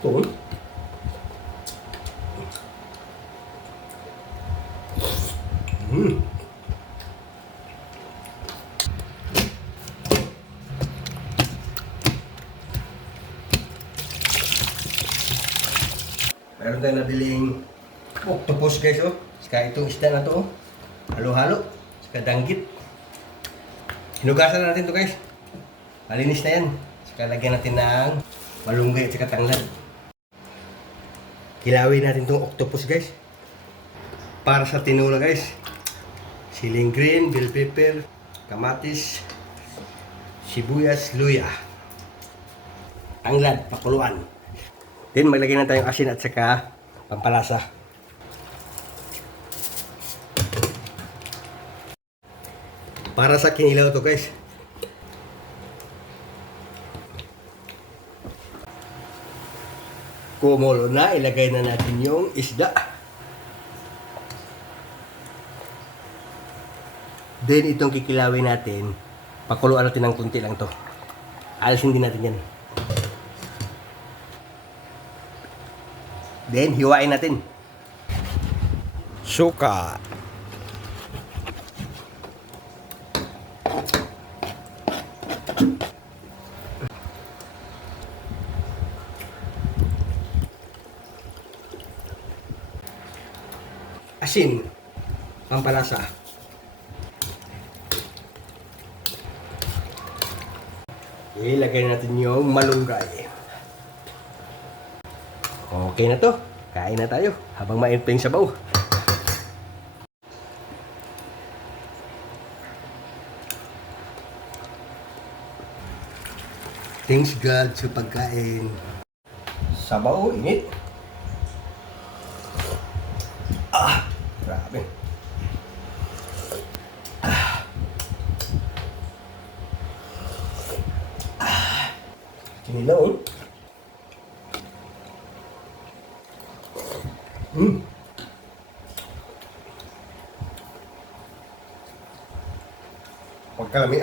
Tol. Mm. Meron tayong nabiling octopus guys oh. Saka itong isda na to oh. Halo-halo. Saka danggit. Hinugasan na natin to guys. Malinis na yan. Saka lagyan natin ng malunggay at saka tanglad. Kilawin natin tong octopus guys. Para sa tinola guys. Siling green, bell pepper, kamatis, sibuyas, luya. Tanglad, pakuluan. Then maglagay na tayong asin at saka pampalasa. Para sa kinilaw to guys. Kumulo na, ilagay na natin yung isda. Then itong kikilawin natin, pakuluan natin ng kunti lang to. Alisin din natin yan. Then hiwain natin. Suka. Asin, pampalasa. Ilagay natin yung malunggay. Okay na to. Kain na tayo habang mainit pa yung sabaw. Thanks God sa pagkain. Sabaw, init. Grabe. Kinilaw, oh. Pagkalami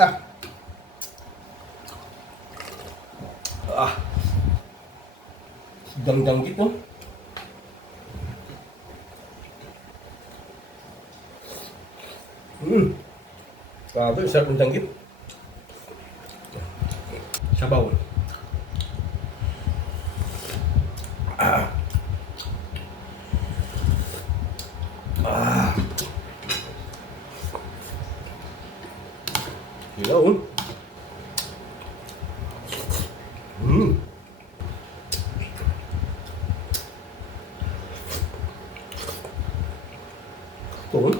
Dang-danggit no. Grabe, sarap ng danggit. Sabaw. Hilaw. Tol.